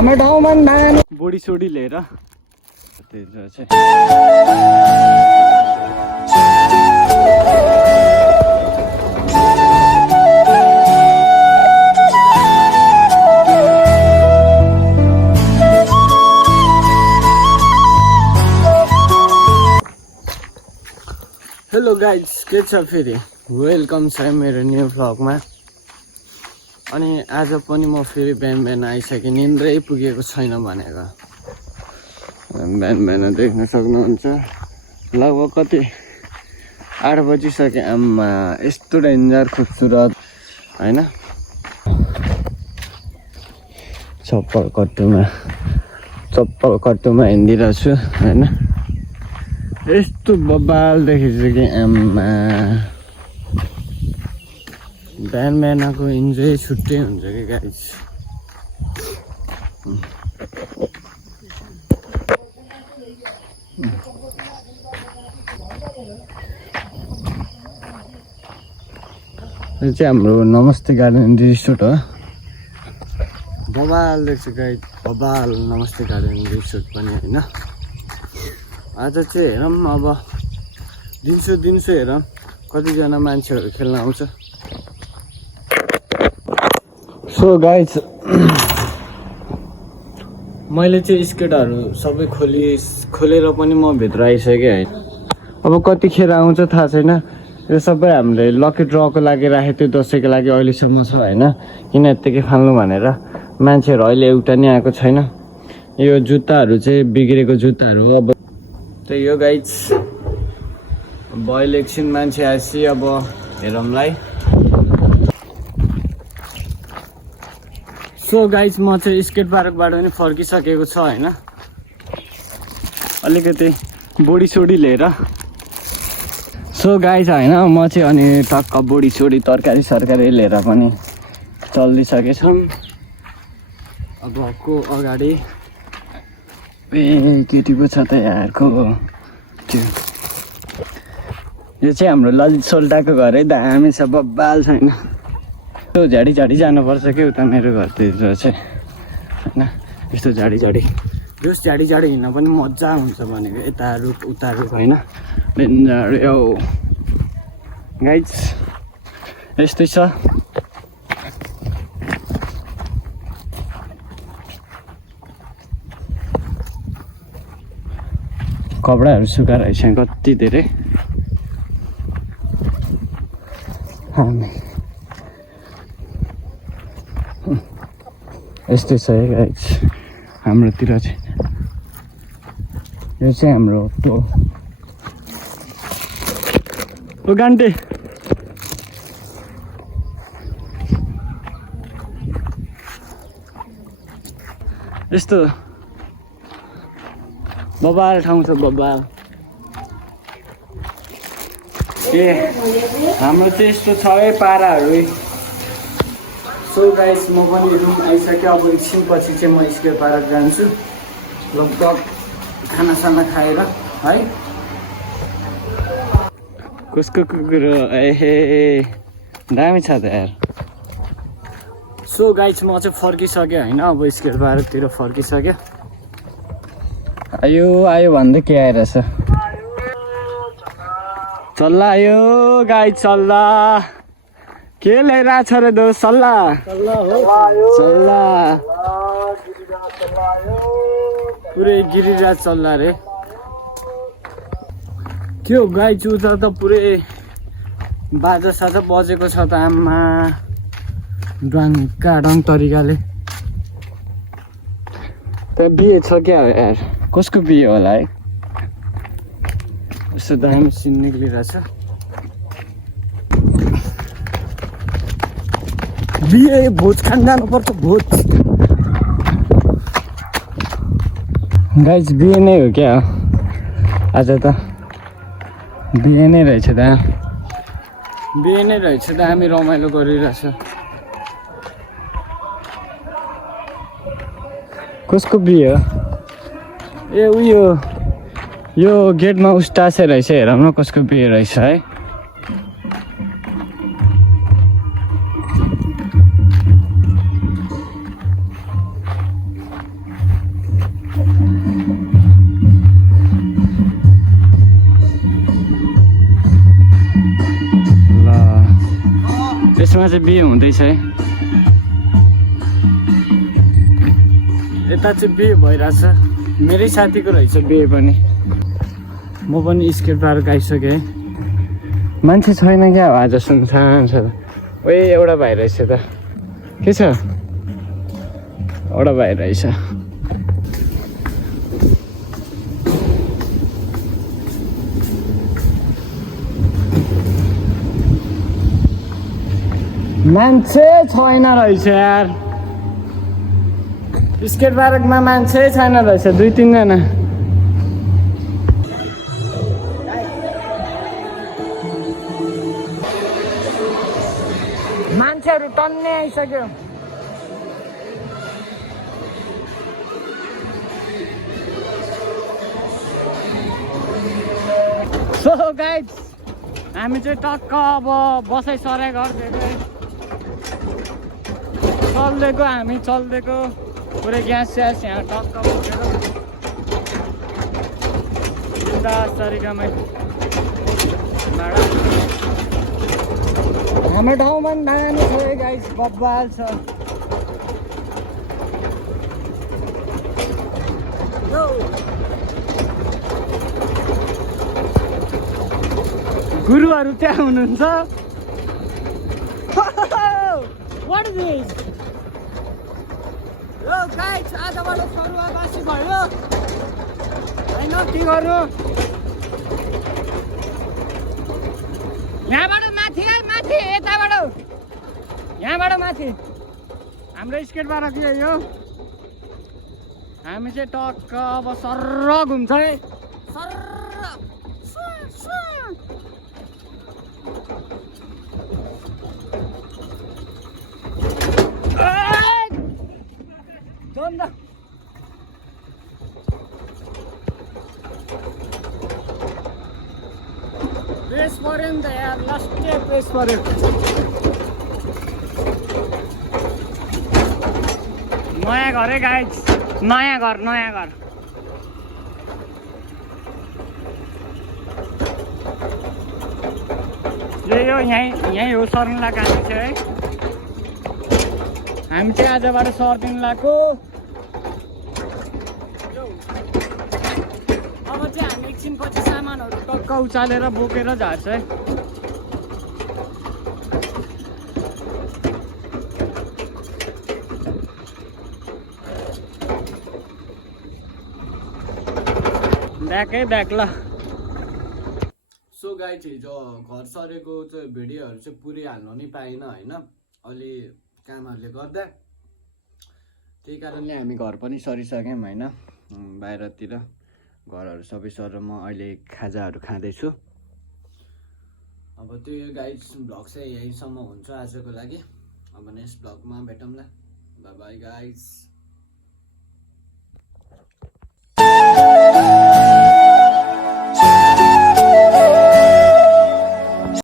हाम्रो ठाउँमा नानी बोडी सोडी लिएर त्यही चाहिँ हेलो गाइज के छ फेरि वेलकम छ मेरो न्यू भ्लगमा। अनि आज पनि म फेरि बिहान बिहान आइसकेँ, निन्द्रै पुगेको छैन भनेको। बिहान बिहान देख्न सक्नुहुन्छ लगभग कति 8 बजिसक्यो। आम्मा यस्तो डेन्जर खुबसुरत होइन, चप्पल कट्टुमा हिँडिरहेको छु होइन। यस्तो बबाल देखेछु कि आम्मा, बिहान बिहानको इन्जोय छुट्टै हुन्छ कि गाइस। यो चाहिँ हाम्रो नमस्ते गार्डन रिसोर्ट हो। बबाल देख्छ गाइस, बबाल नमस्ते गार्डन रिसोर्ट पनि होइन। आज चाहिँ हेरौँ अब दिउँसो हेरौँ कतिजना मान्छेहरू खेल्न आउँछ। सो गाइज मैले चाहिँ स्केटहरू सबै खोलेर पनि म भित्र आइसकेँ है। अब कतिखेर आउँछ थाहा छैन। यो सबै हामीले लकी ड्रको लागि राखेको थियो, दसैँको लागि अहिलेसम्म छ होइन। किन यत्तिकै फाल्नु भनेर मान्छेहरू अहिले एउटा नि आएको छैन। यो जुत्ताहरू चाहिँ बिग्रेको जुत्ताहरू हो। अब त्यही हो गाइज, अहिले एकछिन मान्छे आएपछि अब हेरौँलाई। सो गाइज म चाहिँ स्केट पार्कबाट पनि फर्किसकेको छ होइन। अलिकति बोडी सोडी लिएर। सो गाइज होइन, म चाहिँ अनि टक्क बोडी सोडी तरकारी सरकारी लिएर पनि चलिसकेछौँ। अब को अगाडि ए केटी पो छ त यारको। यो चाहिँ हाम्रो ललित सोल्टाको घर है, दामी छ बब्बाल छैन। यस्तो झाडी जानुपर्छ कि उता मेरो घरतिर चाहिँ होइन। यस्तो झाडी जस झाडी हिँड्न पनि मजा हुन्छ भनेको। यता रुख उता रुख होइन, डेन्जर यो गाइज यस्तै छ। कपडाहरू सुकाएर आइसक्यो कति धेरै। यस्तै छ है गाइज हाम्रोतिर चाहिँ। यो चाहिँ हाम्रो टो ओ गान्टे यस्तो बबाल ठाउँ छ बबाल। ए हाम्रो चाहिँ यस्तो छ है पाराहरू। सो गाइस म पनि रुम आइसकेँ। अब एकछिन पछि चाहिँ म स्केट पार्क जान्छु लगभग खानासाना खाएर है। कसको कुकुर ए दामी छ त यार। सो गाइस म चाहिँ फर्किसकेँ होइन। अब स्केट पार्कतिर फर्किसक्यो। आयो भन्दै के आइरहेछ। चल्ला आयो गाई चल्ला। के ल्याइरहेको छ रे दोस्त सल्ला? चल्ला पुरै गिरिराज चल्ला रे। के हो गाई चुता त पुरै बाजा साजा बजेको छ त आम्मा, ढङ तरिकाले। त बिहे छ क्या यार? कसको बिहे होला है? यस्तो दामी सिन निक्लिरहेछ। बिहे भोज खान जानुपर्छ भोज। गाइज बिहे नै हो क्या आज त? बिहे नै रहेछ त। बिहे नै रहेछ त। हामी रमाइलो गरिरहेछ। कसको बिहे हो? ए उयो यो गेटमा उस्टासे रहेछ। हेरौँ न कसको बिहे रहेछ है। लास्टमा चाहिँ बिहे हुँदैछ है। यता चाहिँ बिहे भइरहेछ। मेरै साथीको रहेछ बिहे पनि। म पनि स्केट पार्क आइसकेँ है। मान्छे छैन क्या आज सुनसान छ। ओए एउटा भाइ रहेछ त। के छ? एउटा भाइ रहेछ। मान्छे छैन रहेछ यार। स्केट पार्कमा मान्छे छैन रहेछ, 2-3 जना। मान्छेहरू टन्ने आइसक्यो। सो गाइज हामी चाहिँ टक्क अब बसाइसराई गरिदिएको। चल्दिएको हामी चल्दिएको पुरै ग्यास स्यास यहाँ टक्क बोकेर बिन्दास तरिकामै। हाम्रो ठाउँमा पनि दामी छ गाइस, बब्बाल छ। गुरुहरू त्यहाँ हुनुहुन्छ। What is this? Yo guys, आजबाट सरुवा बासी भयो हैन, के गर्नु? यहाँबाट माथि है, माथि यताबाट, यहाँबाट माथि हाम्रो स्केट पार्क यही हो। हामी चाहिँ टक्क अब सर्र घुम्छ है, सर्र प्रेस पर्यो नि त यार, लास्टै प्रेस पर्यो। नयाँ घर है गाइज, नयाँ घर, नयाँ घर। यही हो, यहीँ हो सर्नु लगाएको हामी चाहिँ है। हामी चाहिँ आजबाट सर्दिनु लगाएको। अब चाहिँ हामी एकछिनपछि सामानहरू टक्क उचालेर बोकेर झार्छ है। ब्याकै ब्याक ल। सो गाइज हिजो घर सरेको चाहिँ भिडियोहरू चाहिँ पुरै हाल्नु नै पाएन होइन, अलि कामहरूले गर्दा। त्यही कारणले हामी घर पनि सरिसक्यौँ होइन, बाहिरतिर घरहरू सबै सरेर म अहिले खाजाहरू खाँदैछु। अब त्यो गाइज भ्लग चाहिँ यहीँसम्म हुन्छ आजको लागि। अब नेक्स्ट भ्लगमा भेटौँला। Bye bye guys.